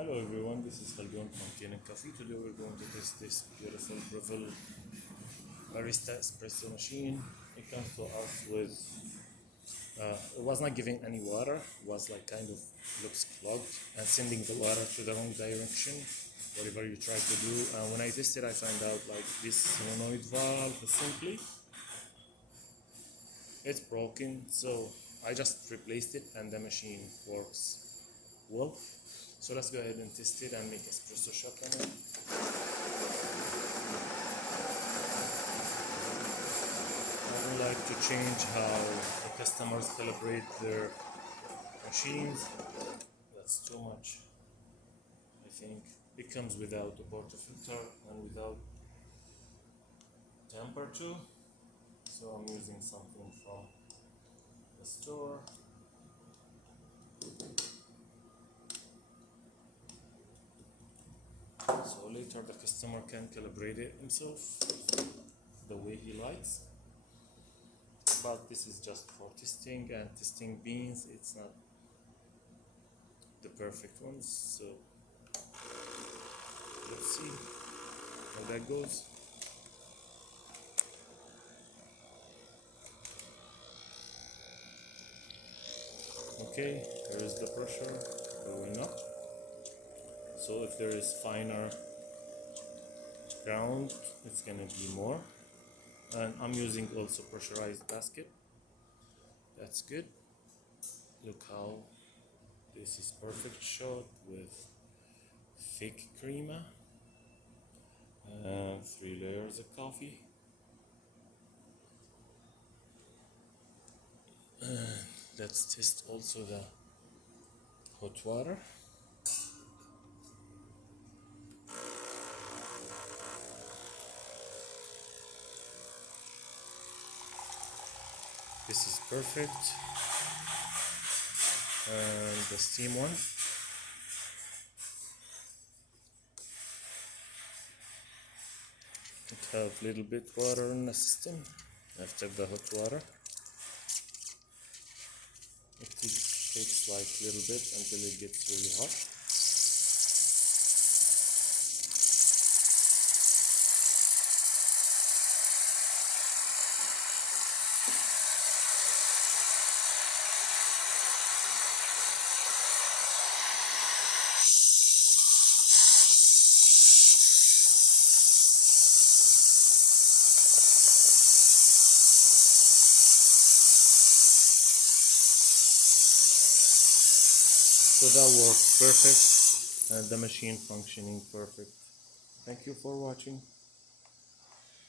Hello everyone, this is Kanen from Kanen Coffee. Today we're going to test this beautiful Breville Barista espresso machine. It comes to us with, it was not giving any water, it was like kind of looks clogged and sending the water to the wrong direction, whatever you try to do. And when I tested, I found out like this solenoid valve simply, it's broken. So I just replaced it and the machine works well. So let's go ahead and test it and make espresso shot on it. I would like to change how the customers calibrate their machines. That's too much. I think it comes without a portafilter and without temperature. So I'm using something from the store. So later the customer can calibrate it himself the way he likes. But this is just for testing, and testing beans, it's not the perfect ones. So let's see how that goes. Okay, there is the pressure going up. So if there is finer ground, it's gonna be more. And I'm using also pressurized basket. That's good. Look how this is perfect shot with thick crema and 3 layers of coffee. And let's test also the hot water. This is perfect. And the steam one. It have little bit water in the system after the hot water. It takes like a little bit until it gets really hot. So that works perfect and the machine functioning perfect. Thank you for watching.